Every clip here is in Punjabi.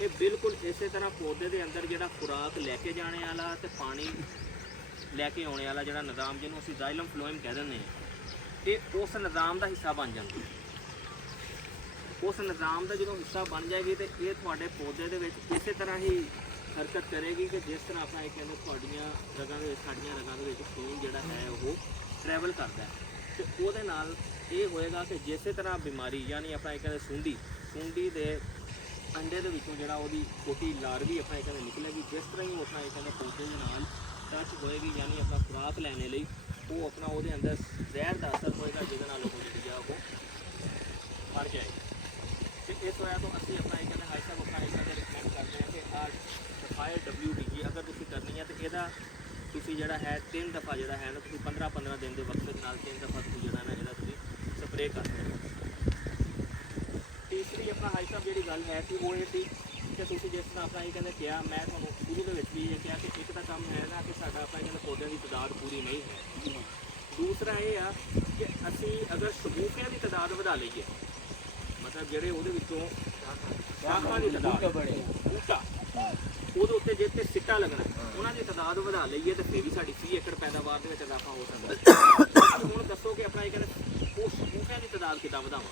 ये बिल्कुल इस तरह पौधे के अंदर जो खुराक लैके जाने वाला तो पानी लैके आने वाला जो निज़ाम जिन्होंने असीं जाइलम फ्लोएम कह देंगे ये उस निज़ाम का हिस्सा बन जाती है। उस निज़ाम का जो हिस्सा बन जाएगी तो ये थोड़े पौधे के इस तरह ही हरकत करेगी कि जिस तरह अपना कहते थोड़िया रगों के साड़िया रगों के खून जोड़ा है वो ट्रैवल करता है तो वो ये होएगा कि जिस तरह बीमारी यानी अपना कहते सूंडी के अंडे के विचों जो छोटी लारवी अपना कहते निकलेगी जिस तरह ही अपना कहते पौधे के नाल टच होएगी यानी अपना खुराक लैने लिए वो अपना वो अंदर जहर का असर होएगा जिसके नाल जी वो मर जाएगी। तो इस वजह तो असं अपना कहते हाई साहब अपना इतना रिकमेंड करते हैं कि आज सफायर WDG अगर तुम करनी है तो यदा जोड़ा है 3 दफ़ा जोड़ा है ना 15-15 दिन के वक्त नाल 3 दफ़ा तुम जोड़ा ना यदा स्प्रे करते हैं। तीसरी अपना हाई साहब जी गल है कि वो ये थी कि तुम जिस तरह अपना ये कहते क्या मैं थोड़ा शुरू के भी ये कहा कि एक तो काम है ना कि साडा अपना कहते पौधों की तादाद पूरी नहीं है। दूसरा ये आ कि असी अगर शगूफियां की तादाद बढ़ा लीए मतलब जोड़े वो शाखा की तादाद बूटा वो जिते सिट्टा लगना उन्होंने तादाद बढ़ा लीए तो फिर भी साड़ी 30 एकड़ पैदावार के इजाफा हो सकता है। हूँ दसो कि अपना ये कहते वो शगूफियां की तादाद कितना बढ़ाव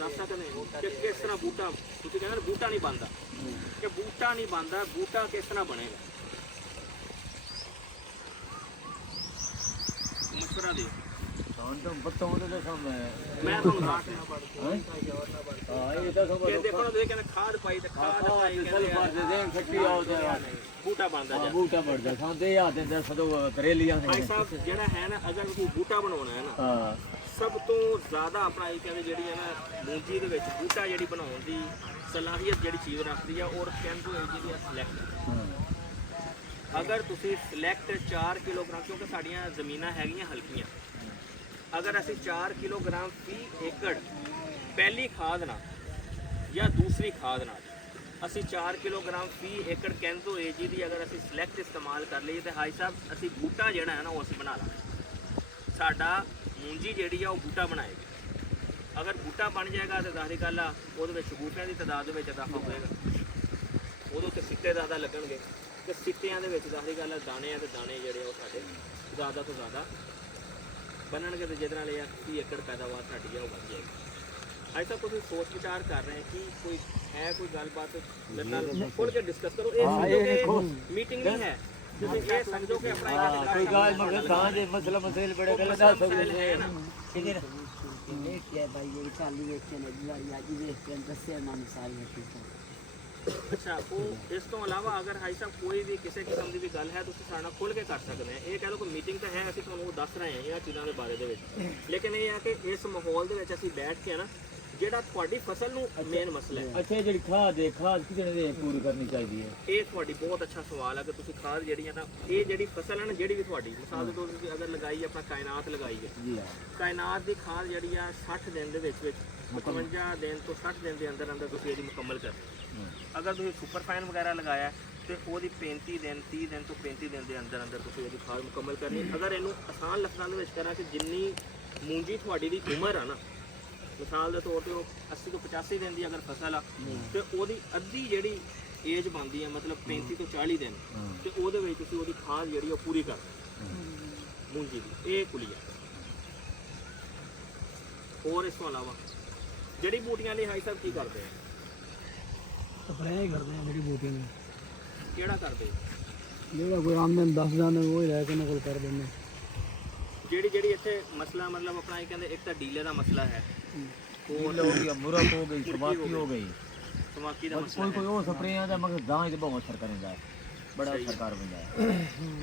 दस सकते कि किस तरह बूटा तुम कहना बूटा नहीं बनता कि बूटा नहीं बनता बूटा किस तरह बनेगा मशवरा दे खाद पाई बूटा बनता जरा है ना अगर बूटा बनवाना है ना सब तो ज़्यादा अपना ये कहते जी है ना मूंजी के बूटा जी बनाने की सलाहियत जी चीज़ रखती है और कैंपो जी सिलेक्ट अगर तुम सिलेक्ट 4 किलोग्राम क्योंकि साड़ियाँ जमीनां हैगियां हल्कियां अगर असी 4 किलोग्राम फी एकड़ पहली खाद ना या दूसरी खाद ना असी 4 किलोग्राम फी एकड़ कैंसो एजी की अगर असी सिलेक्ट इस्तेमाल कर लीए तो हाई साहब असी बूटा जोड़ा है ना वो असी बना लाँगे साडा मूंजी जी वो बूटा बनाएगी अगर बूटा बन जाएगा तो जाहिर गल आ वो शगूफियां की तादाद में इजाफा होएगा वो सिक्टे ज़्यादा लगनगे तो सिक्टियां जाहिर गल है दाने तो दाने जोड़े वो साढ़े ज़्यादा तो ज़्यादा बननगे तो जिद 30 एकड़ पैदावार साड़ी है वो बन जाएगी। अज तक तुम सोच विचार कर रहे हैं कि कोई है कोई गलबात मेरे नाल खुल के डिस्कस करो ये मीटिंग नहीं है ये समझो कि अपना कोई गाल मसला मसले बड़े गलत आ सकते हैं किधर ये भाई ये चालू है कि नहीं आज ये दस्से नाम साल है। अच्छा वो इस तो अलावा अगर हाई साहब कोई भी किसी किस्म की भी गल है तो साढ़ा खुल के कर सकते हैं ये कह लो कोई मीटिंग तो है असं तुहानू दस रहे हैं इन्होंने चीज़ों के बारे लेकिन ये है कि इस माहौल के असीं बैठ के ना ਜਿਹੜਾ ਤੁਹਾਡੀ ਫਸਲ ਨੂੰ ਮੇਨ ਮਸਲਾ ਹੈ। ਅੱਛਾ ਜਿਹੜੀ ਖਾਦ ਕਿਹਦੇ ਪੂਰੀ ਕਰਨੀ ਚਾਹੀਦੀ ਹੈ ਇਹ ਤੁਹਾਡੀ ਬਹੁਤ ਅੱਛਾ ਸਵਾਲ ਹੈ ਕਿ ਤੁਸੀਂ ਖਾਦ ਜਿਹੜੀ ਹੈ ਨਾ ਇਹ ਜਿਹੜੀ ਫਸਲ ਹੈ ਨਾ ਜਿਹੜੀ ਵੀ ਤੁਹਾਡੀ ਮਿਸਾਲ ਦੇ ਤੌਰ ਤੇ ਅਗਰ ਲਗਾਈ ਆਪਣਾ ਕਾਇਨਾਤ ਲਗਾਈ ਹੈ ਜੀ ਕਾਇਨਾਤ ਦੀ ਖਾਦ ਜਿਹੜੀ ਆ 60 ਦਿਨ ਦੇ ਵਿੱਚ 55 ਦਿਨ ਤੋਂ 60 ਦਿਨ ਦੇ ਅੰਦਰ ਅੰਦਰ ਤੁਸੀਂ ਇਹਦੀ ਮੁਕੰਮਲ ਕਰਨੀ ਅਗਰ ਤੁਸੀਂ ਸੁਪਰ ਫਾਈਨ ਵਗੈਰਾ ਲਗਾਇਆ ਤੇ ਉਹਦੀ 35 ਦਿਨ 30 ਦਿਨ ਤੋਂ 35 ਦਿਨ ਦੇ ਅੰਦਰ ਅੰਦਰ ਤੁਸੀਂ ਇਹਦੀ ਖਾਦ ਮੁਕੰਮਲ ਕਰਨੀ ਅਗਰ ਇਹਨੂੰ ਆਸਾਨ ਲਫ਼ਜ਼ਾਂ ਦੇ ਵਿੱਚ ਕਰਾਂ ਕਿ ਜਿੰਨੀ ਮੂੰਜੀ ਤੁਹਾਡੀ ਦੀ ਉਮਰ ਆ ਨਾ मिसाल के तौर पर 80 तो 85 दिन की अगर फसल आ तो वो अद्धी जी एज बनती है मतलब 35 तो 40 दिन तो वो खाद जी पूरी कर मूंजी की ये कुली है। और इस तो अलावा जड़ी बूटियां लिए हाई साहब की करते हैं स्प्रे करते हैं जड़ी बूटियां केड़ा करते जो कोई आमदन 10 दिन वो ही रह के कर देंगे ਜਿਹੜੀ ਜਿਹੜੀ ਇੱਥੇ ਮਸਲਾ ਮਤਲਬ ਆਪਣਾ ਇਹ ਕਹਿੰਦੇ ਇੱਕ ਤਾਂ ਡੀਲੇ ਦਾ ਮਸਲਾ ਹੈ ਉਹ ਹੋ ਗਿਆ ਮੁਰਕ ਹੋ ਗਈ ਤਮਾਕੀ ਹੋ ਗਈ ਤਮਾਕੀ ਦਾ ਮਸਲਾ ਕੋਈ ਉਹ ਸਪਰੇਆਂ ਦਾ ਮਗਰ ਗਾਂ ਤੇ ਬਹੁਤ ਅਸਰ ਕਰੇਗਾ ਬੜਾ ਸਰਕਾਰ ਬੰਦਾ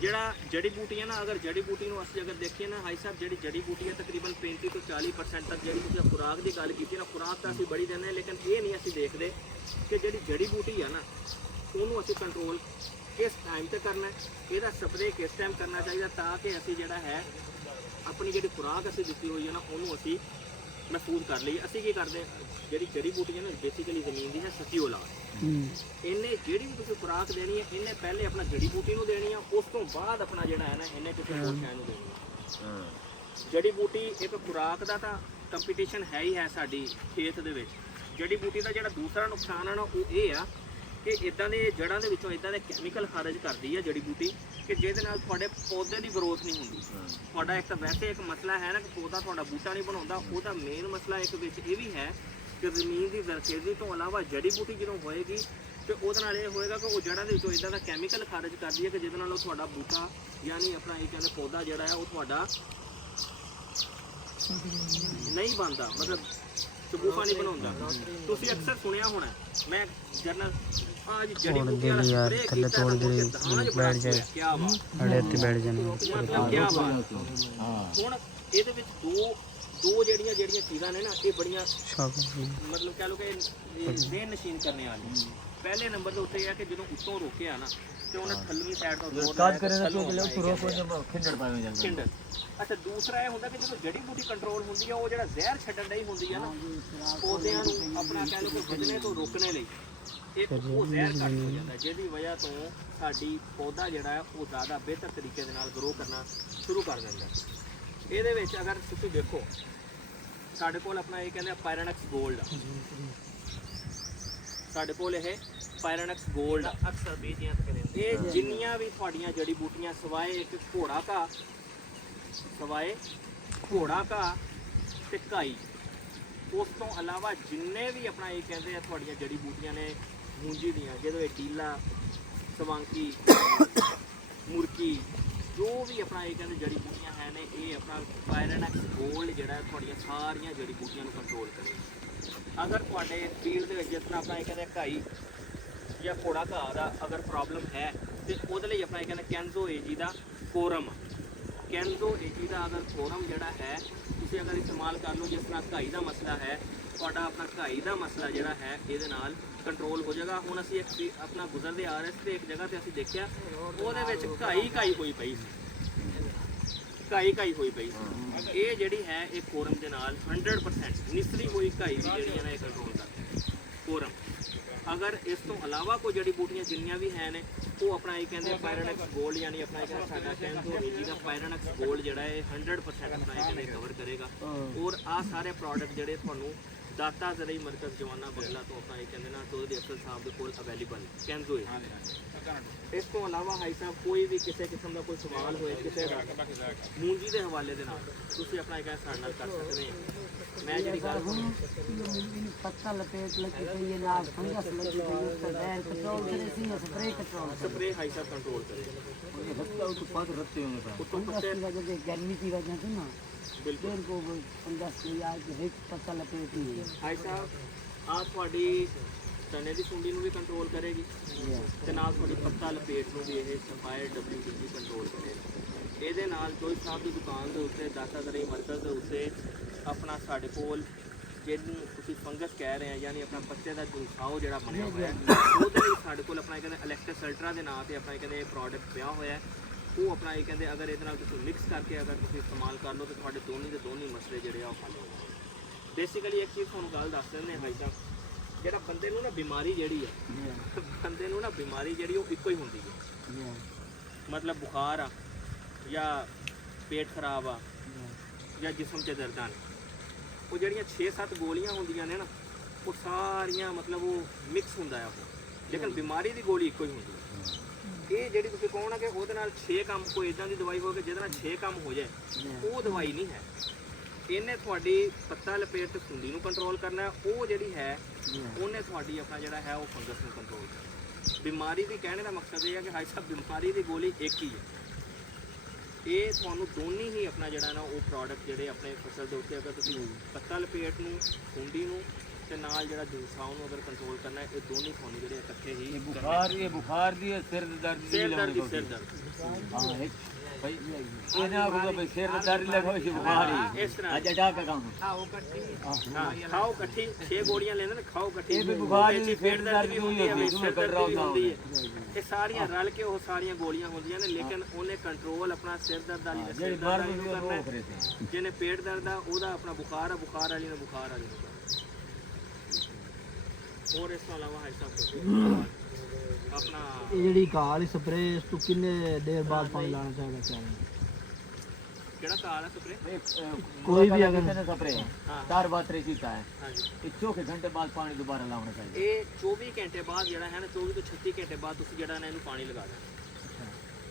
ਜਿਹੜਾ ਜੜੀ ਬੂਟੀਆਂ ਨਾ ਅਗਰ ਜੜੀ ਬੂਟੀ ਨੂੰ ਅਸੀਂ ਅਗਰ ਦੇਖੀਏ ਨਾ ਹਾਈ ਸਾਹਿਬ ਜਿਹੜੀ ਜੜੀ ਬੂਟੀ ਹੈ ਤਕਰੀਬਨ 35 ਤੋਂ 40% ਤੱਕ ਜਿਹੜੀ ਤੁਸੀਂ ਖੁਰਾਕ ਦੀ ਗੱਲ ਕੀਤੀ ਨਾ ਖੁਰਾਕ ਤਾਂ ਅਸੀਂ ਬੜੀ ਦਿੰਦੇ ਲੇਕਿਨ ਇਹ ਨਹੀਂ ਅਸੀਂ ਦੇਖਦੇ ਕਿ ਜਿਹੜੀ ਜੜੀ ਬੂਟੀ ਆ ਨਾ ਉਹਨੂੰ ਅਸੀਂ ਕੰਟਰੋਲ किस टाइम से करना है ਇਹਦਾ स्प्रे किस टाइम करना चाहिए ताकि ਅਸੀਂ ਜਿਹੜਾ ਹੈ अपनी जी खुराक असी दी हुई है ना उन्होंने असी महफूज कर लीए। असी की करते जी जड़ी बूटी है ना बेसिकली जमीन की है सची औलाद इन्हें जी भी तुम खुराक देनी है इन्हें पहले अपना जड़ी बूटी को देनी है उस तो बाद अपना जोड़ा है ना इन्हें किसी होर शय देनी है। जड़ी बूटी एक खुराक का तो कंपीटिशन है ही है साड़ी खेत दे विच ਜੜੀ ਬੂਟੀ ਦਾ ਜਿਹੜਾ ਦੂਸਰਾ ਨੁਕਸਾਨ ਆ ਨਾ ਉਹ ਇਹ ਆ ਕਿ ਇਦਾਂ ਦੇ ਜੜ੍ਹਾਂ ਦੇ ਵਿੱਚੋਂ ਇਦਾਂ ਦੇ ਕੈਮੀਕਲ ਖਾਰਜ ਕਰਦੀ ਆ ਜੜੀ ਬੂਟੀ ਕਿ ਜਿਹਦੇ ਨਾਲ ਤੁਹਾਡੇ ਪੌਦੇ ਦੀ ਗਰੋਥ ਨਹੀਂ ਹੁੰਦੀ। ਤੁਹਾਡਾ ਇੱਕ ਵੈਸੇ ਇੱਕ ਮਸਲਾ ਹੈ ਨਾ ਕਿ ਪੌਦਾ ਤੁਹਾਡਾ ਬੂਟਾ ਨਹੀਂ ਬਣਾਉਂਦਾ, ਉਹਦਾ ਮੇਨ ਮਸਲਾ ਇੱਕ ਵਿੱਚ ਇਹ ਵੀ ਹੈ ਕਿ ਜ਼ਮੀਨ ਦੀ ਜ਼ਰਖੇਜ਼ੀ ਤੋਂ ਇਲਾਵਾ ਜੜੀ ਬੂਟੀ ਜਦੋਂ ਹੋਏਗੀ ਤੇ ਉਹਦੇ ਨਾਲ ਇਹ ਹੋਏਗਾ ਕਿ ਉਹ ਜੜ੍ਹਾਂ ਦੇ ਵਿੱਚੋਂ ਇਦਾਂ ਦਾ ਕੈਮੀਕਲ ਖਾਰਜ ਕਰਦੀ ਹੈ ਕਿ ਜਿਹਦੇ ਨਾਲ ਉਹ ਤੁਹਾਡਾ ਬੂਟਾ ਯਾਨੀ ਆਪਣਾ ਇਹ ਕਹਿੰਦੇ ਪੌਦਾ ਜਿਹੜਾ ਹੈ ਉਹ ਤੁਹਾਡਾ ਨਹੀਂ ਬਣਦਾ, ਮਤਲਬ ਸ਼ਗੂਫਾ ਨਹੀਂ ਬਣਾਉਂਦਾ। ਤੁਸੀਂ ਅਕਸਰ ਸੁਣਿਆ ਹੋਣਾ, ਮੈਂ ਜਰਨਲ आज जड़ी बूटी वाला स्प्रे कीता ना मुझे दाना बैठ जाए क्या बात अड़े ते बैठ जाने मतलब क्या बात ਹੁਣ ਇਹਦੇ ਵਿੱਚ ਦੋ ਜਿਹੜੀਆਂ ਚੀਜ਼ਾਂ ਨੇ ਨਾ ਇਹ ਬੜੀਆਂ ਮਤਲਬ ਕਹ ਲਓ ਕਿ ਇਹ ਨਸ਼ੀਨ ਕਰਨੇ ਵਾਲੀ। ਪਹਿਲੇ ਨੰਬਰ ਦੇ ਉੱਤੇ ਇਹ ਹੈ ਕਿ ਜਦੋਂ ਉੱਤੋਂ ਰੋਕਿਆ ਨਾ ਤੇ ਉਹਨੇ ਥੱਲਵੀਂ ਸਾਈਡ ਤੋਂ ਜ਼ੋਰ ਕਾਜ ਕਰੇ ਨਾ ਕਿ ਲੋਕ ਰੋਕ ਹੋ ਜਮ ਖਿੰਡੜ ਪਾਵੇਂ ਜਾਂਦੇ। ਅੱਛਾ ਦੂਸਰਾ ਇਹ ਹੁੰਦਾ ਕਿ ਜਦੋਂ ਜੜੀ ਬੂਟੀ ਕੰਟਰੋਲ ਹੁੰਦੀ ਆ ਉਹ ਜਿਹੜਾ ਜ਼ਹਿਰ ਛੱਡਣ ਲਈ ਹੁੰਦੀ ਆ ਨਾ ਪੌਦਿਆਂ ਨੂੰ ਆਪਣਾ ਕਹ ਲਓ ਕਿ ਵੱਜਣੇ ਤੋਂ ਰੋਕਣੇ ਲਈ ਇੱਕ ਉਹ ਜ਼ਹਿਰ ਘੱਟ ਹੋ ਜਾਂਦਾ, ਜਿਹਦੀ ਵਜ੍ਹਾ ਤੋਂ ਸਾਡੀ ਪੌਦਾ ਜਿਹੜਾ ਹੈ ਉਹ ਜ਼ਿਆਦਾ ਬਿਹਤਰ ਤਰੀਕੇ ਦੇ ਨਾਲ ਗਰੋ ਕਰਨਾ ਸ਼ੁਰੂ ਕਰ ਦਿੰਦਾ। ਇਹਦੇ ਵਿੱਚ ਅਗਰ ਤੁਸੀਂ ਦੇਖੋ ਸਾਡੇ ਕੋਲ ਆਪਣਾ ਇਹ ਕਹਿੰਦੇ ਆ ਪਾਇਰਨੈਕਸ ਗੋਲਡ, ਸਾਡੇ ਕੋਲ ਇਹ ਪਾਇਰਨੈਕਸ ਗੋਲਡ ਅਕਸਰ ਬੀਜੀਆਂ ਤੇ ਇਹ ਜਿੰਨੀਆਂ ਵੀ ਤੁਹਾਡੀਆਂ ਜੜੀ ਬੂਟੀਆਂ ਸਵਾਏ ਇੱਕ ਘੋੜਾ ਘਾਹ ਤੇ ਘਾਈ, ਉਸ ਤੋਂ ਇਲਾਵਾ ਜਿੰਨੇ ਵੀ ਆਪਣਾ ਇਹ ਕਹਿੰਦੇ ਆ ਤੁਹਾਡੀਆਂ ਜੜੀ ਬੂਟੀਆਂ ਨੇ ਮੂੰਜੀ ਦੀਆਂ, ਜਦੋਂ ਇਹ ਟੀਲਾ ਸਵਾਂਕੀ ਮੁਰਕੀ ਜੋ ਵੀ ਆਪਣਾ ਇਹ ਕਹਿੰਦੇ ਜੜੀ ਬੂਟੀਆਂ ਹੈ ਨੇ ਇਹ ਆਪਣਾ ਪਾਇਰਨੈਕਸ ਗੋਲਡ ਜਿਹੜਾ ਤੁਹਾਡੀਆਂ ਸਾਰੀਆਂ ਜੜੀ ਬੂਟੀਆਂ ਨੂੰ ਕੰਟਰੋਲ ਕਰੇ। ਅਗਰ ਤੁਹਾਡੇ ਫੀਲਡ ਦੇ ਵਿੱਚ ਜਿਸ ਤਰ੍ਹਾਂ ਆਪਣਾ ਇਹ ਕਹਿੰਦੇ ਘਾਈ ਜਾਂ ਘੋੜਾ ਘਾਹ ਦਾ ਅਗਰ ਪ੍ਰੋਬਲਮ ਹੈ ਤੇ ਉਹਦੇ ਲਈ ਆਪਣਾ ਇਹ ਕਹਿੰਦੇ ਕੈਂਜ਼ੋ ਏਜੀ ਦਾ ਕੋਰਮ, ਕੈਂਜ਼ੋ ਏਜੀ ਦਾ ਅਗਰ ਕੋਰਮ ਜਿਹੜਾ ਹੈ ਤੁਸੀਂ ਅਗਰ ਇਸਤੇਮਾਲ ਕਰ ਲਓ, ਜਿਸ ਤਰ੍ਹਾਂ ਘਾਈ ਦਾ ਮਸਲਾ ਹੈ ਤੁਹਾਡਾ ਆਪਣਾ ਘਾਈ ਦਾ ਮਸਲਾ ਜਿਹੜਾ ਹੈ ਇਹਦੇ ਨਾਲ ਕੰਟਰੋਲ ਹੋ ਜਾਏਗਾ। ਹੁਣ ਅਸੀਂ ਇੱਕ ਆਪਣਾ ਗੁਜ਼ਰਦੇ ਆ ਰਹੇ ਸੀ ਤੇ ਇੱਕ ਜਗ੍ਹਾ ਤੇ ਅਸੀਂ ਦੇਖਿਆ ਉਹਦੇ ਵਿੱਚ ਘਾਈ ਹੋਈ ਪਈ ਸੀ, ਘਾਈ ਹੋਈ ਪਈ ਸੀ। ਇਹ ਜਿਹੜੀ ਹੈ ਇਹ ਕੋਰਮ ਦੇ ਨਾਲ 100% ਨਿਸਰੀ ਹੋਈ ਘਾਈ ਦੀ ਜਿਹੜੀ ਹੈ ਨਾ ਇਹ ਕੰਟਰੋਲ ਕਰਦਾ ਕੋਰਮ। ਅਗਰ ਇਸ ਤੋਂ ਇਲਾਵਾ ਕੋਈ ਜੜੀ ਬੂਟੀਆਂ ਜਿੰਨੀਆਂ ਵੀ ਹੈ ਨੇ ਉਹ ਆਪਣਾ ਇਹ ਕਹਿੰਦੇ ਪਾਇਰਨੈਕਸ ਗੋਲਡ ਯਾਨੀ ਆਪਣਾ ਇਹ ਕਹਿੰਦਾ ਸਾਡਾ ਕੈਂਜ਼ੋ ਏਜੀ ਦਾ ਪਾਇਰਨੈਕਸ ਗੋਲਡ ਜਿਹੜਾ ਹੈ 100% ਆਪਣਾ ਇਹ ਕਹਿੰਦੇ ਕਵਰ ਕਰੇਗਾ। ਔਰ ਆਹ ਸਾਰੇ ਪ੍ਰੋਡਕਟ ਜਿਹੜੇ ਤੁਹਾਨੂੰ ਦਾਤਾ ਜ਼ਰਈ ਮਰਕਜ਼ ਜਵਾਨਾ ਬਗਲਾ ਤੋਂ ਆਪਣਾ ਇਹ ਕਹਿੰਦੇ ਨਾ ਤੋਂ ਦੇ ਅਫਸਰ ਸਾਹਿਬ ਦੇ ਕੋਲ ਅਵੇਲੇਬਲ ਕੈਂਜ਼ੋ ਏਜੀ। ਇਸ ਤੋਂ ਇਲਾਵਾ ਹਾਈ ਸਾਹਿਬ ਕੋਈ ਵੀ ਕਿਸੇ ਕਿਸਮ ਦਾ ਕੋਈ ਸਵਾਲ ਹੋਏ ਕਿਸੇ ਦਾ ਮੂੰਜੀ ਦੇ ਹਵਾਲੇ ਦੇ ਨਾਲ ਤੁਸੀਂ ਆਪਣਾ ਇਹ ਕਹਿੰਦੇ ਸਾਡੇ ਨਾਲ ਕਰ ਸਕਦੇ ਹੋ। ਮੈਂ ਜਿਹੜੀ ਗੱਲ पत्ता लपेट लगी गई है लाल फंगस लगी गई है उसका जहर कंट्रोल करे सी स्प्रे कंट्रोल स्प्रे हाई साहब कंट्रोल करे रखता तो पाद रखते होंगे उसको फंगस की वजह से गर्मी की वजह से ना बिल्कुल पेड़ को फंगस की आज एक पत्ता लपेट ही है हाई साहब ਆ ਤੁਹਾਡੀ ਤਣੇ ਦੀ ਸੁੰਡੀ ਨੂੰ ਵੀ ਕੰਟਰੋਲ ਕਰੇਗੀ ਤੇ ਨਾਲ ਤੁਹਾਡੀ ਪੱਤਾ ਲਪੇਟ ਨੂੰ ਵੀ ਇਹ ਸਫਾਇਰ WTG ਕੰਟਰੋਲ ਕਰੇਗਾ। ਇਹਦੇ ਨਾਲ ਜੋਈ ਸਾਹਿਬ ਦੀ ਦੁਕਾਨ ਦੇ ਉੱਤੇ ਦਾਤਾ ਜ਼ਰਈ ਮਰਕਜ਼ ਦੇ ਉੱਤੇ ਆਪਣਾ ਸਾਡੇ ਕੋਲ ਜਿਹਨੂੰ ਤੁਸੀਂ ਫੰਗਸ ਕਹਿ ਰਹੇ ਆ ਯਾਨੀ ਆਪਣਾ ਪੱਤੇ ਦਾ ਜੂਸਾਓ ਜਿਹੜਾ ਬਣਿਆ ਹੋਇਆ ਉਹਦੇ ਲਈ ਸਾਡੇ ਕੋਲ ਆਪਣਾ ਕਹਿੰਦੇ ਅਲੈਕਟਸ ਅਲਟਰਾ ਦੇ ਨਾਂ ਤੇ ਆਪਣਾ ਕਹਿੰਦੇ ਪ੍ਰੋਡਕਟ ਪਿਆ ਹੋਇਆ ਉਹ ਆਪਣਾ ਇਹ ਕਹਿੰਦੇ ਅਗਰ ਇਹਦੇ ਨਾਲ ਤੁਸੀਂ ਮਿਕਸ ਕਰਕੇ ਅਗਰ ਤੁਸੀਂ ਇਸਤੇਮਾਲ ਕਰ ਲਓ ਤਾਂ ਤੁਹਾਡੇ ਦੋਨੀ ਮਸਲੇ ਜਿਹੜੇ ਆ ਉਹ ਹੱਲ ਹੋ ਜਾਣਗੇ। ਬੇਸਿਕਲੀ ਇੱਕ ਚੀਜ਼ ਤੁਹਾਨੂੰ ਗੱਲ ਦੱਸ ਦਿੰਦੇ ਭਾਈ ਸਾਹਿਬ, ਜਿਹੜਾ ਬੰਦੇ ਨੂੰ ਨਾ ਬਿਮਾਰੀ ਜਿਹੜੀ ਹੈ ਬੰਦੇ ਨੂੰ ਨਾ ਬਿਮਾਰੀ ਜਿਹੜੀ ਉਹ ਇੱਕੋ ਹੀ ਹੁੰਦੀ ਹੈ, ਮਤਲਬ ਬੁਖਾਰ ਆ ਜਾਂ ਪੇਟ ਖਰਾਬ ਆ ਜਾਂ ਜਿਸਮ 'ਚ ਦਰਦਾਂ ਨੇ, ਉਹ ਜਿਹੜੀਆਂ 6-7 ਗੋਲੀਆਂ ਹੁੰਦੀਆਂ ਨੇ ਨਾ ਉਹ ਸਾਰੀਆਂ ਮਤਲਬ ਉਹ ਮਿਕਸ ਹੁੰਦਾ ਆ ਉਹ, ਲੇਕਿਨ ਬਿਮਾਰੀ ਦੀ ਗੋਲੀ ਇੱਕੋ ਹੀ ਹੁੰਦੀ ਹੈ। ਇਹ ਜਿਹੜੀ ਤੁਸੀਂ ਕਹੋ ਨਾ ਕਿ ਉਹਦੇ ਨਾਲ 6 ਕੰਮ ਕੋਈ ਇਦਾਂ ਦੀ ਦਵਾਈ ਹੋਵੇ ਜਿਹਦੇ ਨਾਲ 6 ਕੰਮ ਹੋ ਜਾਏ, ਉਹ ਦਵਾਈ ਨਹੀਂ ਹੈ। ਇਹਨੇ ਤੁਹਾਡੀ ਪੱਤਾ ਲਪੇਟ ਤੇ ਸੁੰਡੀ ਨੂੰ ਕੰਟਰੋਲ ਕਰਨਾ, ਉਹ ਜਿਹੜੀ ਹੈ ਉਹਨੇ ਤੁਹਾਡੀ ਆਪਣਾ ਜਿਹੜਾ ਹੈ ਉਹ ਫੰਗਸ ਨੂੰ ਕੰਟਰੋਲ ਕਰਨਾ। ਬਿਮਾਰੀ ਦੀ ਕਹਿਣੇ ਦਾ ਮਕਸਦ ਇਹ ਹੈ ਕਿ ਹਾਈ ਸਾਹਿਬ ਬਿਮਾਰੀ ਦੀ ਗੋਲੀ ਇੱਕ ਹੀ ਹੈ। ਇਹ ਤੁਹਾਨੂੰ ਦੋਨੀ ਹੀ ਆਪਣਾ ਜਿਹੜਾ ਨਾ ਉਹ ਪ੍ਰੋਡਕਟ ਜਿਹੜੇ ਆਪਣੇ ਫਸਲ ਦੇ ਉੱਤੇ ਅਗਰ ਤੁਸੀਂ ਪੱਤਾ ਲਪੇਟ ਨੂੰ ਸੁੰਡੀ ਨੂੰ ਤੇ ਨਾਲ ਜਿਹੜਾ ਜੂਸਾਂ ਨੂੰ ਅਗਰ ਕੰਟਰੋਲ ਕਰਨਾ ਇਹ ਦੋਨੇ ਤੁਹਾਨੂੰ ਜਿਹੜੇ ਇਕੱਠੇ ਹੀ ਬੁਖਾਰ ਦੀ ਸਿਰ ਦਰਦ ਹਾਂ ਭਾਈ ਇਹ ਨਾ ਕੋ ਭਾਈ ਸਿਰ ਦਰਦ ਲੱਗਾ ਹੋਈ ਬੁਖਾਰ ਹੀ ਇਸ ਤਰ੍ਹਾਂ ਅੱਜ ਅਟਾ ਕੰਮ ਖਾਓ ਇਕੱਠੀ 6 ਗੋਲੀਆਂ ਲੈਣਾ ਤੇ ਖਾਓ ਇਕੱਠੀ। ਇਹ ਵੀ ਬੁਖਾਰ ਦੀ ਪੇਟ ਦਰਦ ਵੀ ਹੁੰਦੀ ਹੈ, ਸਿਰ ਦਰਦ ਵੀ ਹੁੰਦੀ ਹੈ, ਇਹ ਸਾਰੀਆਂ ਰਲ ਕੇ ਉਹ ਸਾਰੀਆਂ ਗੋਲੀਆਂ ਹੁੰਦੀਆਂ ਨੇ। ਲੇਕਿਨ ਉਹਨੇ ਕੰਟਰੋਲ ਆਪਣਾ ਸਿਰ ਦਰਦ ਵਾਲੀ ਦਾ ਸਿਰ ਦਰਦ ਨੂੰ ਕਰਨਾ ਹੈ, ਜਿਹਨੇ ਪੇਟ ਦਰਦ ਆ ਉਹਦਾ ਆਪਣਾ ਬੁਖਾਰ ਆ ਬੁਖਾਰ ਵਾਲੀ ਨੇ ਬੁਖਾਰ ਵਾਲੀ ਨੂੰ ਕਰਨਾ। ਹੋਰ ਇਸ ਤੋਂ ਇਲਾਵਾ ਹੈ ਸਭ ਆਪਣਾ ਇਹ ਜਿਹੜੀ ਘਾਹ ਵਾਲੀ ਸਪਰੇ ਇਸ ਤੋਂ ਕਿੰਨੇ ਦੇਰ ਬਾਅਦ ਪਾਣੀ ਲਾਣਾ ਚਾਹੀਦਾ? ਕਿਹੜਾ ਕਾਲਾ ਸਪਰੇ कोई भी अगर स्प्रे हाँ। 4 बार सीता है ਹਾਂਜੀ ये 24 घंटे बाद पानी दोबारा लाना चाहिए ਇਹ 24 ਘੰਟੇ ਬਾਅਦ ਜਿਹੜਾ ਹੈ ਨਾ 24 ਤੋਂ 36 ਘੰटे ਬਾਅਦ ਤੁਸੀਂ ਜਿਹੜਾ ਨਾ ਇਹਨੂੰ ਪਾਣੀ ਲਗਾ ਦੇਣਾ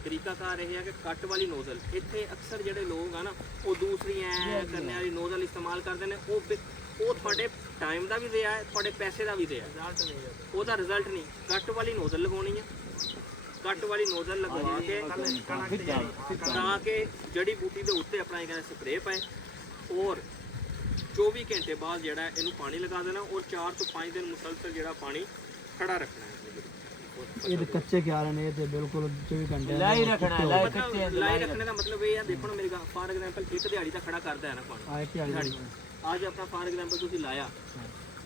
ਤਰੀਕਾਕਾਰ ਇਹ ਹੈ ਕਿ ਕੱਟ ਵਾਲੀ ਨੋਜ਼ਲ ਇੱਥੇ ਅਕਸਰ ਜਿਹੜੇ ਲੋਕ ਆ ਨਾ ਉਹ ਦੂਸਰੀ ਐ ਕਰਨੇ ਵਾਲੀ ਨੋਜ਼ਲ ਇਸਤੇਮਾਲ ਕਰਦੇ ਨੇ ਉਹ ਤੁਹਾਡੇ ਟਾਈਮ ਦਾ ਵੀ ਦਿਆ ਹੈ ਤੁਹਾਡੇ ਪੈਸੇ ਦਾ ਵੀ ਦਿਆ ਹੈ ਉਹਦਾ ਰਿਜ਼ਲਟ ਨਹੀਂ ਕੱਟ ਵਾਲੀ ਨੋਜ਼ਲ ਲਗਾਉਣੀ ਹੈ ਕੱਟ ਵਾਲੀ ਨੋਜ਼ਲ ਲਗਵਾ ਕੇ ਤਾਂ ਕਿ ਜੜੀ ਬੂਟੀ ਦੇ ਉੱਤੇ ਆਪਣਾ ਇਹ ਕਹਿੰਦੇ ਸਪਰੇਅ ਪਾਏ ਔਰ 24 ਘੰਟੇ ਬਾਅਦ ਜਿਹੜਾ ਇਹਨੂੰ ਪਾਣੀ ਲਗਾ ਦੇਣਾ ਔਰ 4 ਤੋਂ 5 ਦਿਨ ਮੁਸਲਸਲ ਜਿਹੜਾ ਪਾਣੀ ਖੜਾ ਰੱਖਣਾ ਹੈ ਇਹ ਤੇ ਕੱਚੇ ਕਿਆਰੇ ਨੇ ਤੇ ਬਿਲਕੁਲ 24 ਘੰਟੇ लाई रखना है लाई ਮਤਲਬ कच्चे ਲਾਈ ਰੱਖਣੇ ਦਾ ਮਤਲਬ ਇਹ ਹੈ ਦੇਖੋ ਨਾ ਮੇਰੀ ਗੱਲ ਫਾਰ ਐਗਜ਼ਾਮਪਲ ਇੱਕ ਦਿਹਾੜੀ ਤਾਂ ਖੜਾ ਕਰਦਾ ਹੈ ਨਾ ਪਾਣੀ ਆਏ ਕਿ ਦਿਹਾੜੀ ਅੱਜ ਆਪਣਾ ਫਾਰ ਐਗਜ਼ਾਮਪਲ ਤੁਸੀਂ ਲਾਇਆ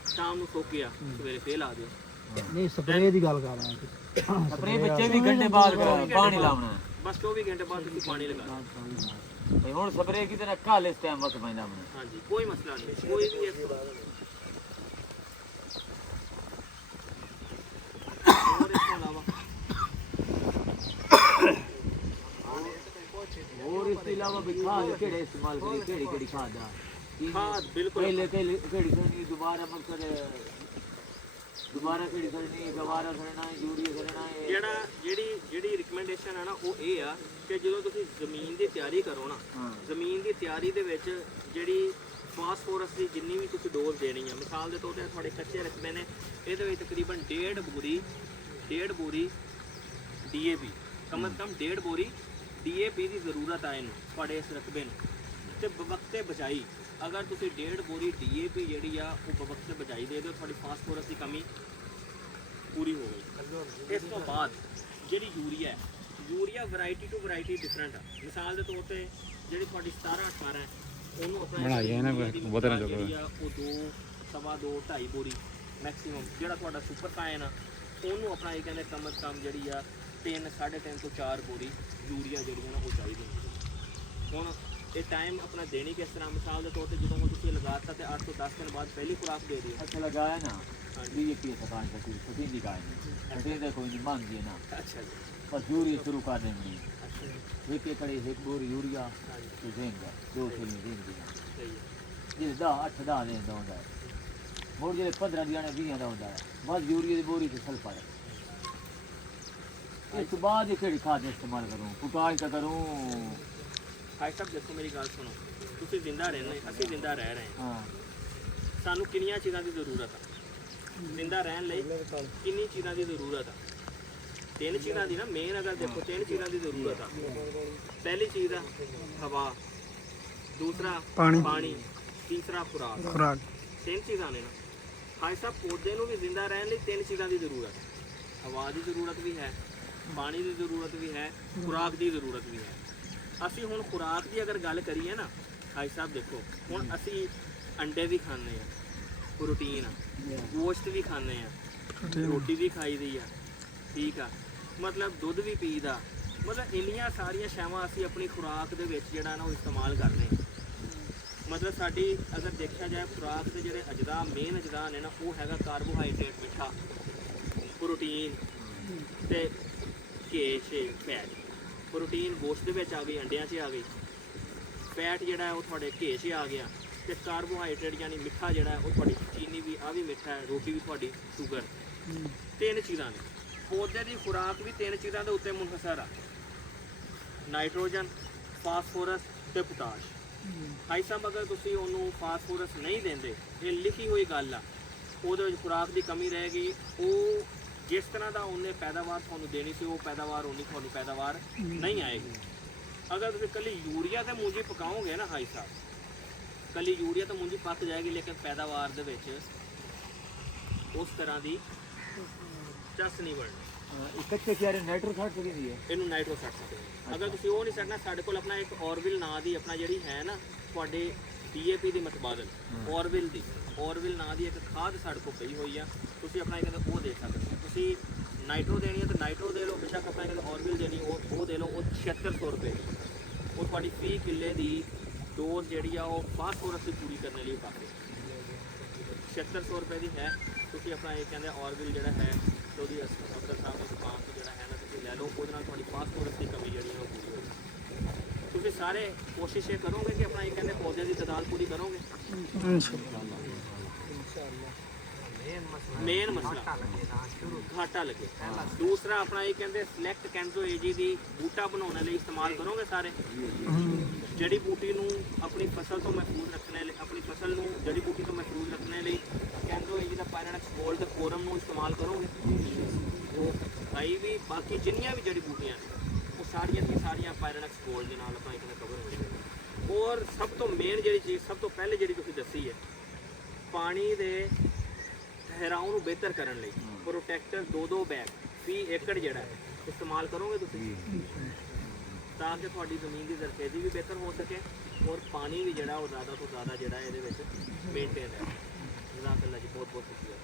ਸ਼ਾਮ ਨੂੰ ਸੁੱਕ ਗਿਆ ਸਵੇਰੇ ਫੇਰ ਲਾ ਦਿਓ ਨਹੀਂ ਸਪਰੇਅ ਦੀ ਗੱਲ ਕਰ ਰਹਾ ਹਾਂ स्प्रे में 24 घंटे बाद पानी लाना है ਬਸ 24 ਘੰਟੇ ਬਾਅਦ ਤੁਸੀਂ ਪਾਣੀ ਲਗਾ ਦਿਓ भाई हुन स्प्रे की तरह काल इस टाइम वक्त पैंदा मैं ਹਾਂਜੀ ਕੋਈ ਮਸਲਾ ਨਹੀਂ ਕੋਈ ਵੀ ਇਸ ਹੋਰ ਇਸ ਤੋਂ ਇਲਾਵਾ और इसके अलावा भी खाद केड़े इस्तेमाल करी केड़ी खाद दा ਖਾਦ ਬਿਲਕੁਲ पहले केड़ी करनी दोबारा मतलब दोबारा केड़ी करनी गवारा करना यूरिया करना ਜਿਹੜੀ ਰਿਕਮੈਂਡੇਸ਼ਨ ਹੈ ਨਾ ਉਹ ਇਹ ਆ ਕਿ ਜਦੋਂ ਤੁਸੀਂ ਜ਼ਮੀਨ ਦੀ ਤਿਆਰੀ ਕਰੋ ਨਾ ਜ਼ਮੀਨ ਦੀ ਤਿਆਰੀ ਦੇ ਵਿੱਚ ਜਿਹੜੀ ਫਾਸਫੋਰਸ ਦੀ ਜਿੰਨੀ ਵੀ ਤੁਸੀਂ ਡੋਜ਼ ਦੇਣੀ ਆ ਮਿਸਾਲ ਦੇ ਤੌਰ ਤੇ ਤੁਹਾਡੇ ਕੱਚੇ ਰਕਬੇ ਨੇ ਇਹਦੇ ਵਿੱਚ ਤਕਰੀਬਨ 1.5 ਬੋਰੀ DAP ਕਮ ਸੇ ਕਮ 1.5 ਬੋਰੀ DAP ਦੀ ਜ਼ਰੂਰਤ ਆ ਇਹਨੂੰ ਤੁਹਾਡੇ ਇਸ ਰਕਬੇ ਨੂੰ ਤੇ ਬਵਕਤੇ ਬਚਾਈ ਅਗਰ ਤੁਸੀਂ 1.5 ਬੋਰੀ DAP ਜਿਹੜੀ ਆ ਉਹ ਬਵਕਤੇ ਬਚਾਈ ਦੇ ਦਿਓ ਤੁਹਾਡੀ ਫਾਸਫੋਰਸ ਦੀ ਕਮੀ ਪੂਰੀ ਹੋ ਗਈ ਇਸ ਤੋਂ ਬਾਅਦ ਜਿਹੜੀ urea variety to variety different ਆ ਮਿਸਾਲ ਦੇ ਤੌਰ ਤੇ ਜਿਹੜੀ ਤੁਹਾਡੀ 17-18 ਹੈ ਉਹਨੂੰ ਆਪਣਾ ਬਣਾਈ ਹੈ ਨਾ ਬਹੁਤੇ ਨਾ ਉਹ 2 ਸਵਾ 2 2.5 ਬੋਰੀ ਮੈਕਸਿਮਮ ਜਿਹੜਾ ਤੁਹਾਡਾ ਸੁਪਰ ਕਾਇਨ ਆ ਉਹਨੂੰ ਆਪਣਾ ਇਹ ਕਹਿੰਦੇ ਕਮ ਸੇ ਕਮ ਜਿਹੜੀ ਆ 3 3.5 ਤੋਂ 4 ਬੋਰੀ ਯੂਰੀਆ ਜਿਹੜੀ ਨਾ ਉਹ ਚਾਹੀਦੀ ਹੁੰਦੀ ਹੁਣ ਇਹ ਟਾਈਮ ਆਪਣਾ ਦੇਣੀ ਕਿਸ ਤਰ੍ਹਾਂ ਮਿਸਾਲ ਦੇ ਤੌਰ ਤੇ ਜਦੋਂ ਤੁਸੀਂ ਲਗਾਤਾ ਤੇ 8 ਤੋਂ 10 ਦਿਨ ਬਾਅਦ ਪਹਿਲੀ ਖੁਰਾਕ ਦੇ ਦਿਓ अच्छा लगाया ना DAP सकान का कोई प्रोटीन दिखाए नहीं प्रोटीन का कोई नहीं मांग दिए ना ਅੱਛਾ ਜੀ बस यूरिया शुरू कर देंगे ਅੱਛਾ ਜੀ एक एकड़ एक बोर यूरिया तो देंगे 2 थैली देंगे ਸਹੀ ਹੈ जिस 8-10 दिन ਦਾ ਹੁੰਦਾ ਹੈ ਹੋਰ ਜਿਹੜੇ 15 ਦੀਆਂ 20 ਦਾ ਹੁੰਦਾ ਹੈ ਬਸ ਯੂਰੀਆ ਦੀ ਬੋਰੀ ਤੇ ਸਲਫਰ ਇਸ ਤੋਂ ਬਾਅਦ ਇਹ ਕਿਹੜੀ ਖਾਦ ਇਸਤੇਮਾਲ ਕਰੂੰ ਪੋਟਾਸ਼ ਦਾ ਕਰੂੰ ਭਾਈ ਸਾਹਿਬ ਦੇਖੋ ਮੇਰੀ ਗੱਲ ਸੁਣੋ ਤੁਸੀਂ ਜ਼ਿੰਦਾ ਰਹਿਣਾ ਅਸੀਂ ਜ਼ਿੰਦਾ ਰਹਿ ਰਹੇ ਹਾਂ ਹਾਂ ਸਾਨੂੰ ਕਿੰਨੀਆਂ ਚੀਜ਼ਾਂ ਦੀ ਜ਼ਰੂਰਤ ਆ ਜ਼ਿੰਦਾ ਰਹਿਣ ਲਈ ਕਿੰਨੀ ਚੀਜ਼ਾਂ ਦੀ ਜ਼ਰੂਰਤ ਆ 3 ਚੀਜ਼ਾਂ ਦੀ ਨਾ ਮੇਨ ਅਗਰ ਦੇਖੋ 3 ਚੀਜ਼ਾਂ ਦੀ ਜ਼ਰੂਰਤ ਆ ਪਹਿਲੀ ਚੀਜ਼ ਆ ਹਵਾ ਦੂਸਰਾ ਪਾਣੀ ਤੀਸਰਾ ਖੁਰਾਕ 3 ਚੀਜ਼ਾਂ ਨੇ ਨਾ ਭਾਈ ਸਾਹਿਬ ਪੌਦੇ ਨੂੰ ਵੀ ਜ਼ਿੰਦਾ ਰਹਿਣ ਲਈ 3 ਚੀਜ਼ਾਂ ਦੀ ਜ਼ਰੂਰਤ ਹੈ ਹਵਾ ਦੀ ਜ਼ਰੂਰਤ ਵੀ ਹੈ ਪਾਣੀ ਦੀ ਜ਼ਰੂਰਤ ਵੀ ਹੈ ਖੁਰਾਕ ਦੀ ਜ਼ਰੂਰਤ ਵੀ ਹੈ ਅਸੀਂ ਹੁਣ ਖੁਰਾਕ ਦੀ ਅਗਰ ਗੱਲ ਕਰੀਏ ਨਾ ਭਾਈ ਸਾਹਿਬ ਦੇਖੋ ਹੁਣ ਅਸੀਂ ਅੰਡੇ ਵੀ ਖਾਂਦੇ ਆ ਪ੍ਰੋਟੀਨ ਆ ਗੋਸ਼ਤ ਵੀ ਖਾਂਦੇ ਆ ਰੋਟੀ ਵੀ ਖਾਈਦੀ ਆ ਠੀਕ ਆ ਮਤਲਬ ਦੁੱਧ ਵੀ ਪੀਦਾ ਮਤਲਬ ਇੰਨੀਆਂ ਸਾਰੀਆਂ ਸ਼ੈਵਾਂ ਅਸੀਂ ਆਪਣੀ ਖੁਰਾਕ ਦੇ ਵਿੱਚ ਜਿਹੜਾ ਨਾ ਉਹ ਇਸਤੇਮਾਲ ਕਰਦੇ ਹਾਂ ਮਤਲਬ ਸਾਡੀ ਅਗਰ ਦੇਖਿਆ ਜਾਏ ਖੁਰਾਕ ਦੇ ਜਿਹੜੇ ਅਜਜ਼ਾ ਮੇਨ ਅਜਜ਼ਾ ਨੇ ਨਾ ਉਹ ਹੈਗਾ ਕਾਰਬੋਹਾਈਡਰੇਟ ਮਿੱਠਾ ਪ੍ਰੋਟੀਨ ਤੇ ਫੈਟ ਪ੍ਰੋਟੀਨ ਗੋਸ਼ਤ ਦੇ ਵਿੱਚ ਆ ਗਈ ਅੰਡਿਆਂ 'ਚ ਆ ਗਈ ਫੈਟ ਜਿਹੜਾ ਉਹ ਤੁਹਾਡੇ ਘੇ 'ਚ ਆ ਗਿਆ ਤੇ ਕਾਰਬੋਹਾਈਡਰੇਟ ਯਾਨੀ ਮਿੱਠਾ ਜਿਹੜਾ ਉਹ ਤੁਹਾਡੀ ਚੀਨੀ ਵੀ ਆ ਵੀ ਮਿੱਠਾ ਹੈ ਰੋਟੀ ਵੀ ਤੁਹਾਡੀ ਸ਼ੂਗਰ 3 ਚੀਜ਼ਾਂ ਨੇ ਪੌਦੇ ਦੀ ਖੁਰਾਕ ਵੀ 3 ਚੀਜ਼ਾਂ ਦੇ ਉੱਤੇ ਮੁਨਹਸਰ ਆ ਨਾਈਟ੍ਰੋਜਨ ਫਾਸਫੋਰਸ ਤੇ ਪੋਟਾਸ਼ ਭਾਈ ਸਾਹਿਬ ਅਗਰ ਤੁਸੀਂ ਉਹਨੂੰ ਫਾਸਫੋਰਸ ਨਹੀਂ ਦਿੰਦੇ ਇਹ ਲਿਖੀ ਹੋਈ ਗੱਲ ਆ ਉਹਦੇ ਵਿੱਚ ਖੁਰਾਕ ਦੀ ਕਮੀ ਰਹੇਗੀ ਉਹ ਜਿਸ ਤਰ੍ਹਾਂ ਦਾ ਉਹਨੇ ਪੈਦਾਵਾਰ ਤੁਹਾਨੂੰ ਦੇਣੀ ਸੀ ਉਹ ਪੈਦਾਵਾਰ ਉਨੀ ਤੁਹਾਨੂੰ ਪੈਦਾਵਾਰ ਨਹੀਂ ਆਏਗੀ ਅਗਰ ਤੁਸੀਂ ਕੱਲੀ ਯੂਰੀਆ ਤੇ ਮੂੰਜੀ ਪਕਾਓਗੇ ਨਾ ਭਾਈ ਸਾਹਿਬ ਕੱਲੀ ਯੂਰੀਆ ਤਾਂ ਮੂੰਜੀ ਪੱਕ ਜਾਏਗੀ ਲੇਕਿਨ ਪੈਦਾਵਾਰ ਦੇ ਵਿੱਚ ਉਸ ਤਰ੍ਹਾਂ ਦੀ ਚਸ ਨਹੀਂ ਬਣਨੀ ਕੱਚੇ ਕਿਆਰੇ ਨਾਈਟ੍ਰੋ ਛੱਡ ਸਕਦੀ ਹੈ ਇਹਨੂੰ ਨਾਈਟ੍ਰੋ ਛੱਡ ਸਕਦੇ ਹੋ ਅਗਰ ਤੁਸੀਂ ਉਹ ਨਹੀਂ ਛੱਡਣਾ ਸਾਡੇ ਕੋਲ ਆਪਣਾ ਇੱਕ ਔਰਵਿਲ ਨਾਂ ਦੀ ਆਪਣਾ ਜਿਹੜੀ ਹੈ ਨਾ ਤੁਹਾਡੇ DAP ਦੀ ਮਤਬਾਦਲ ਔਰਵਿਲ ਨਾਂ ਦੀ ਇੱਕ ਖਾਦ ਸਾਡੇ ਕੋਲ ਪਈ ਹੋਈ ਆ ਤੁਸੀਂ ਆਪਣਾ ਕਹਿੰਦੇ ਉਹ ਦੇ ਸਕਦੇ ਹੋ ਤੁਸੀਂ ਨਾਈਟ੍ਰੋ ਦੇਣੀ ਹੈ ਤਾਂ ਨਾਈਟ੍ਰੋ ਦੇ ਲਓ ਬੇਸ਼ੱਕ ਆਪਣਾ ਕਹਿੰਦੇ ਔਰਵਿਲ ਦੇਣੀ ਉਹ ਦੇ ਲਓ ਉਹ 7600 ਰੁਪਏ ਉਹ ਤੁਹਾਡੀ 30 ਕਿੱਲੇ ਦੀ ਡੋਜ਼ ਜਿਹੜੀ ਆ ਉਹ ਫਾਸਫੋਰਸ ਦੀ ਪੂਰੀ ਕਰਨ ਲਈ ਕਾਫੀ 7600 ਰੁਪਏ ਦੀ ਹੈ ਤੁਸੀਂ ਆਪਣਾ ਇਹ ਕਹਿੰਦੇ ਔਰਵਿਲ ਜਿਹੜਾ ਹੈ ਤੇ ਉਹਦੀ ਅਫਸਰ ਸਾਹਿਬ ਦੀ ਦੁਕਾਨ ਤੋਂ ਜਿਹੜਾ ਹੈ ਨਾ ਤੁਸੀਂ ਲੈ ਲਓ ਉਹਦੇ ਨਾਲ ਤੁਹਾਡੀ ਫਾਸਫੋਰਸ ਦੀ ਕਮੀ ਜਿਹੜੀ ਹੈ ਉਹ ਪੂਰੀ ਹੋ ਜਾਏਗੀ ਤੁਸੀਂ ਸਾਰੇ ਕੋਸ਼ਿਸ਼ ਇਹ ਕਰੋਗੇ ਕਿ ਆਪਣਾ ਇਹ ਕਹਿੰਦੇ ਪੌਦਿਆਂ ਦੀ ਤਾਦਾਦ ਪੂਰੀ ਕਰੋਗੇ। ਮੇਨ ਮਸਲਾ ਘਾਟਾ ਲੱਗੇ। ਦੂਸਰਾ ਆਪਣਾ ਇਹ ਕਹਿੰਦੇ ਸਿਲੈਕਟ ਕੈਂਜ਼ੋ ਏਜੀ ਦੀ ਬੂਟਾ ਬਣਾਉਣ ਲਈ ਇਸਤੇਮਾਲ ਕਰੋਗੇ ਸਾਰੇ। ਜੜੀ ਬੂਟੀ ਨੂੰ ਆਪਣੀ ਫਸਲ ਤੋਂ ਮਹਿਫੂਜ਼ ਰੱਖਣੇ ਲਈ, ਆਪਣੀ ਫਸਲ ਨੂੰ ਜੜੀ ਬੂਟੀ ਤੋਂ ਮਹਿਫੂਜ਼ ਰੱਖਣੇ ਲਈ ਕੈਂਜ਼ੋ ਏਜੀ ਦਾ ਪਾਇਰੈਨਕਸ ਗੋਲਡ ਫੋਰਮ ਨੂੰ ਇਸਤੇਮਾਲ ਕਰੋਗੇ। ਉਹ ਆਈ ਵੀ ਬਾਕੀ ਜਿੰਨੀਆਂ ਵੀ ਜੜੀ ਬੂਟੀਆਂ ਨੇ ਉਹ ਸਾਰੀਆਂ ਦੀਆਂ ਸਾਰੀਆਂ ਪਾਇਰੈਨਕਸ ਗੋਲਡ ਦੇ ਨਾਲ ਆਪਾਂ ਇੱਕ ਕਵਰ ਹੋ ਜਾਏਗਾ। ਔਰ ਸਭ ਤੋਂ ਮੇਨ ਜਿਹੜੀ ਚੀਜ਼, ਸਭ ਤੋਂ ਪਹਿਲੇ ਜਿਹੜੀ ਤੁਸੀਂ ਦੱਸੀ ਹੈ, ਪਾਣੀ ਦੇ ਠਹਿਰਾਓ ਨੂੰ ਬਿਹਤਰ ਕਰਨ ਲਈ ਪ੍ਰੋਟੈਕਟਰ 2-2 ਬੈਗ ਫੀ ਏਕੜ ਜਿਹੜਾ ਹੈ ਇਸਤੇਮਾਲ ਕਰੋਗੇ ਤੁਸੀਂ, ਤਾਂ ਕਿ ਤੁਹਾਡੀ ਜ਼ਮੀਨ ਦੀ ਜ਼ਰਖੇਜ਼ੀ ਵੀ ਬਿਹਤਰ ਹੋ ਸਕੇ ਔਰ ਪਾਣੀ ਵੀ ਜਿਹੜਾ ਉਹ ਜ਼ਿਆਦਾ ਤੋਂ ਜ਼ਿਆਦਾ ਜਿਹੜਾ ਇਹਦੇ ਵਿੱਚ ਮੇਨਟੇਨ ਹੈ। ਜਜ਼ਾਕੱਲਾ ਜੀ, ਬਹੁਤ ਬਹੁਤ ਸ਼ੁਕਰੀਆ।